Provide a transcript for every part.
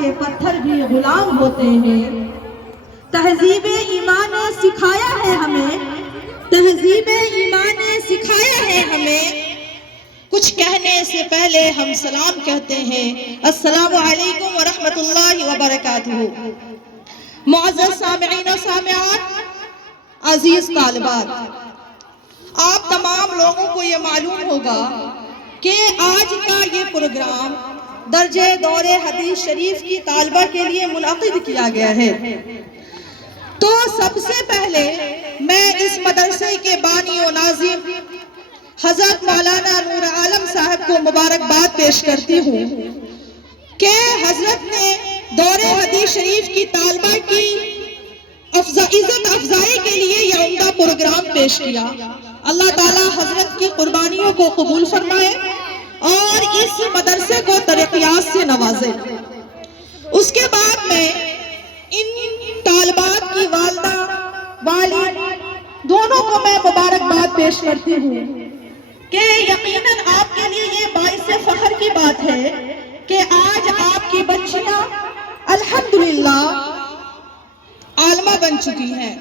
کے پتھر بھی غلام ہوتے ہیں۔ تہذیب ایمان نے سکھایا ہے ہمیں، تہذیب ایمان نے سکھایا ہے ہمیں، کچھ کہنے سے پہلے ہم سلام کہتے ہیں۔ السلام علیکم ورحمۃ اللہ وبرکاتہ۔ معزز سامعین و سامعات، عزیز طالبات، آپ تمام لوگوں کو یہ معلوم ہوگا کہ آج کا یہ پروگرام درجہ دور حدیث شریف کی طالبہ کے لیے منعقد کیا گیا ہے۔ تو سب سے پہلے میں اس مدرسے کے بانی و ناظم حضرت مولانا نور عالم صاحب کو مبارکباد پیش کرتی ہوں کہ حضرت نے دور حدیث شریف کی طالبہ کی عزت افزائی کے لیے یہ عمدہ پروگرام پیش کیا۔ اللہ تعالی حضرت کی قربانیوں کو قبول فرمائے اور اس مدرسے کو ترقیات سے نوازے۔ اس کے بعد میں ان طالبات کی والدہ والد دونوں کو میں مبارکباد پیش کرتی ہوں کہ یقیناً آپ کے لیے یہ باعث فخر کی بات ہے کہ آج آپ کی بچیاں الحمدللہ عالمہ بن چکی ہیں،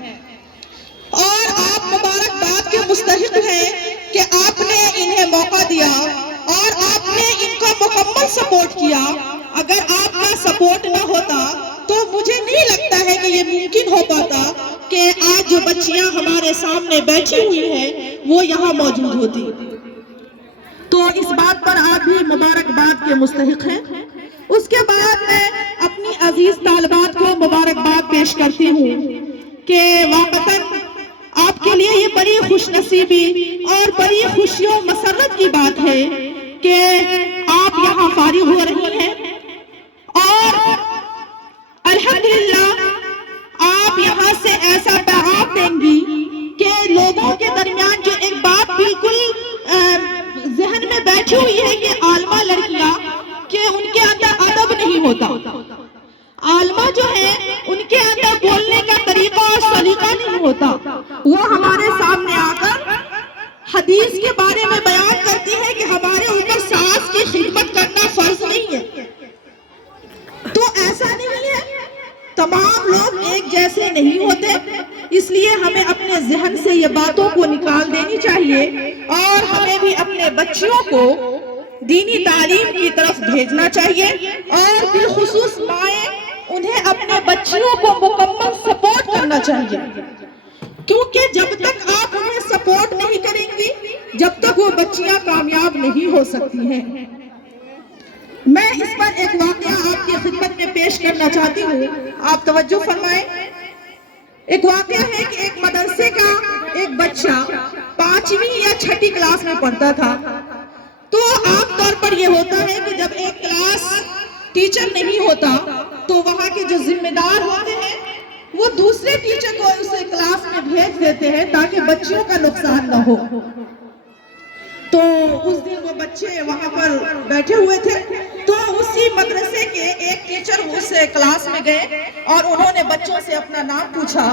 اور آپ مبارکباد کے مستحق ہیں کہ آپ نے انہیں موقع دیا اور آپ نے ان کا مکمل سپورٹ کیا۔ اگر آپ کا سپورٹ نہ ہوتا تو مجھے نہیں لگتا ہے کہ یہ ممکن ہو پاتا کہ آج جو بچیاں ہمارے سامنے بیٹھی ہوئی ہیں وہ یہاں موجود ہوتی۔ تو اس بات پر آپ بھی مبارکباد کے مستحق ہیں۔ اس کے بعد میں اپنی عزیز طالبات کو مبارکباد پیش کرتی ہوں کہ واقعتاً آپ کے لیے یہ بڑی خوش نصیبی اور بڑی خوشی و مسرت کی بات ہے کہ آپ یہاں فارغ ہو رہی ہیں، اور الحمدللہ آپ یہاں سے ایسا پیغام دیں گی کہ لوگوں کے درمیان جو ایک بات بالکل ذہن میں بیٹھی ہوئی ہے کہ عالمہ لڑکیاں کہ ان کے اندر ادب نہیں ہوتا، عالمہ جو ہے ان کے اندر بولنے کا طریقہ اور سلیقہ نہیں ہوتا، وہ ہمارے سامنے آ کر حدیث کے بارے میں بیان کرتی ہے کہ ہمارے اوپر ساس کی خدمت کرنا فرض نہیں ہے۔ تو ایسا نہیں ہے، تمام لوگ ایک جیسے نہیں ہوتے، اس لیے ہمیں اپنے ذہن سے یہ باتوں کو نکال دینی چاہیے اور ہمیں بھی اپنے بچیوں کو دینی تعلیم کی طرف بھیجنا چاہیے، اور بالخصوص مائیں انہیں اپنے بچیوں کو مکمل سپورٹ کرنا چاہیے، کیونکہ جب تک آپ انہیں سپورٹ نہیں کریں گی جب تک وہ بچیاں کامیاب نہیں ہو سکتی ہیں۔ میں اس پر ایک واقعہ آپ کی خدمت میں پیش کرنا چاہتی ہوں، آپ توجہ فرمائیں۔ ایک واقعہ ہے کہ ایک مدرسے کا ایک بچہ 5ویں یا 6ٹھی کلاس میں پڑھتا تھا۔ تو عام طور پر یہ ہوتا ہے کہ جب ایک کلاس ٹیچر نہیں ہوتا تو وہاں کے جو ذمہ دار ہوتے ہیں وہ دوسرے ٹیچر کو اسے کلاس میں بھیج دیتے ہیں تاکہ بچیوں کا نقصان نہ ہو۔ تو اس دن وہ بچے وہاں پر بیٹھے ہوئے تھے، تو اسی مدرسے کے ایک ٹیچر اس کلاس میں گئے اور انہوں نے بچوں سے اپنا نام پوچھا،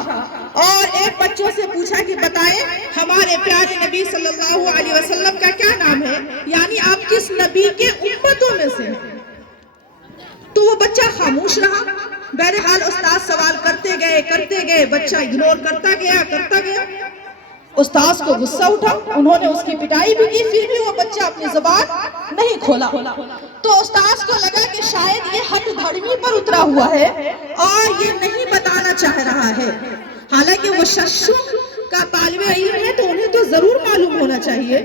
اور ایک بچوں سے پوچھا کہ بتائیں ہمارے پیارے نبی صلی اللہ علیہ وسلم کا کیا نام ہے، یعنی آپ کس نبی کے امتوں میں سے ہیں؟ تو وہ بچہ خاموش رہا۔ بہرحال استاد سوال کرتے گئے، بچہ اگنور کرتا گیا۔ استاد کو غصہ اٹھا، انہوں نے اس کی پٹائی بھی کی، پھر بھی وہ بچہ اپنی زبان نہیں کھولا۔ تو استاد کو لگا کہ شاید یہ ہٹ دھڑمی پر اترا ہوا ہے اور یہ نہیں بتانا چاہ رہا ہے، حالانکہ وہ ششم کا طالب علم ہے تو انہیں تو ضرور معلوم ہونا چاہیے۔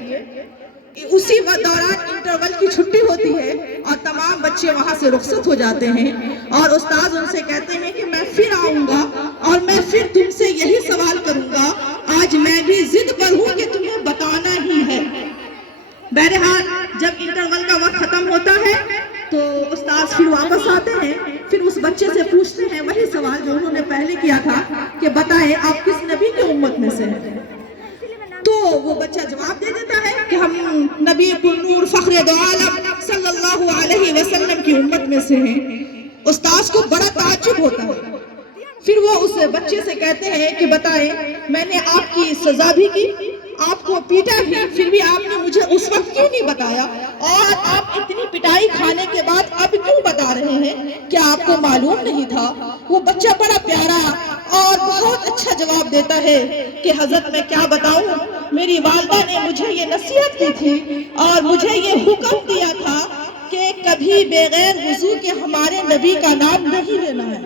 اسی دوران انٹرول کی چھٹی ہوتی ہے اور تمام بچے وہاں سے رخصت ہو جاتے ہیں، اور استاد ان سے کہتے ہیں کہ میں پھر آؤں گا اور میں پھر تم سے یہی سوال کروں گا، آج میں بھی ضد پر ہوں کہ تمہیں بتانا ہی ہے۔ بہرحال جب انٹرول کا وقت ختم ہوتا ہے تو استاد پھر واپس آتے ہیں، پھر اس بچے سے پوچھتے ہیں وہی سوال جو انہوں نے پہلے کیا تھا کہ بتائیں آپ کس نبی کی امت میں سے ہیں؟ تو وہ بچہ جواب دے دیتا ہے کہ ہم نبی النور فخر دو عالم صلی اللہ علیہ وسلم کی امت میں سے ہیں۔ استاد کو بڑا تعجب ہوتا ہے، پھر وہ اس بچے سے کہتے ہیں کہ بتائیں میں نے آپ کی سزا بھی کی، آپ کو پیٹا بھی، پھر بھی آپ نے مجھے اس وقت کیوں نہیں بتایا، اور آپ اتنی پٹائی کھانے کے بعد اب کیوں بتا رہے ہیں؟ کیا آپ کو معلوم نہیں تھا؟ وہ بچہ بڑا پیارا اور بہت اچھا جواب دیتا ہے کہ حضرت میں کیا بتاؤں، میری والدہ نے مجھے یہ نصیحت کی تھی اور مجھے یہ حکم دیا تھا کہ کبھی بغیر وضو کے ہمارے نبی کا نام نہیں لینا ہے،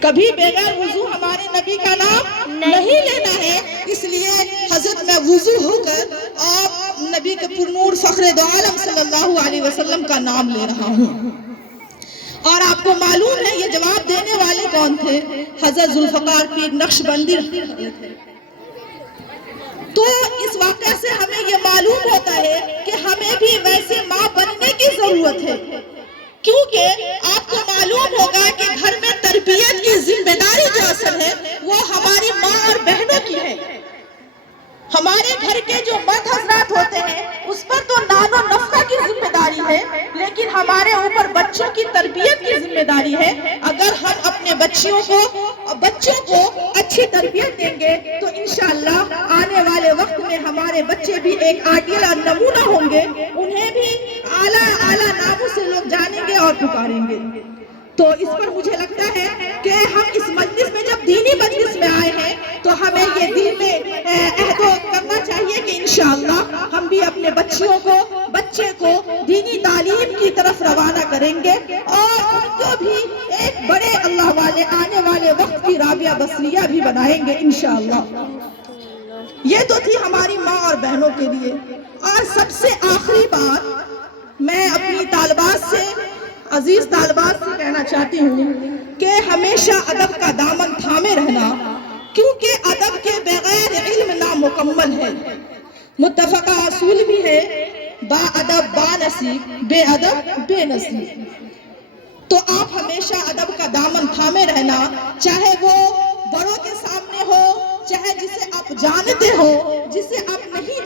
کبھی بغیر وضو ہمارے نبی کا نام نہیں لینا ہے۔ اس لیے حضرت میں وضو ہو کر آپ نبی کے پرنور فخر دو عالم صلی اللہ علیہ وسلم کا نام لے رہا ہوں۔ اور آپ کو معلوم ہے یہ جواب دینے والے کون تھے؟ حضرت ذوالفقار پیر نقشبندی۔ تو اس واقعہ سے ہمیں یہ معلوم ہوتا ہے کہ ہمیں بھی ویسے ماں بننے کی ضرورت ہے، کیونکہ آپ کو معلوم ہوگا کہ گھر میں تربیت کی ذمہ داری جو اصل ہے وہ ہماری ماں اور بہنوں کی ہے۔ ہمارے گھر کے جو مرد حضرات ہوتے ہیں اس پر تو نان و نفقہ کی ذمہ داری ہے، لیکن ہمارے اوپر بچوں کی تربیت کی ذمہ داری ہے۔ اگر ہم اپنے بچوں کو اچھی تربیت دیں گے تو انشاءاللہ آنے والے وقت میں ہمارے بچے بھی ایک آئیڈیل اور نمونہ ہوں گے، انہیں بھی اعلیٰ ناموں سے لوگ جانیں گے اور پکاریں گے۔ تو اس پر مجھے لگتا ہے کہ ہم اس مجلس میں جب دینی مجلس میں آئے ہیں تو ہمیں یہ دل میں عہد کرنا چاہیے کہ انشاءاللہ ہم بھی اپنے بچے کو دینی تعلیم کی طرف روانہ کریں گے اور ان کو بھی ایک بڑے اللہ والے آنے والے وقت کی رابعہ بصریہ بھی بنائیں گے انشاءاللہ۔ یہ تو تھی ہماری ماں اور بہنوں کے لیے۔ اور سب سے آخری بات میں اپنی طالبات سے، عزیز طالبات سے کہنا چاہتی ہوں کہ ہمیشہ ادب کا دامن تھامے رہنا، کیونکہ ادب کے بغیر علم نامکمل ہے۔ متفقہ اصول بھی ہے، با ادب با نصیب، بے ادب بے نصیب۔ تو آپ ہمیشہ ادب کا دامن تھامے رہنا، چاہے وہ بڑوں کے سامنے ہو، چاہے جسے آپ جانتے ہو، جسے آپ نہیں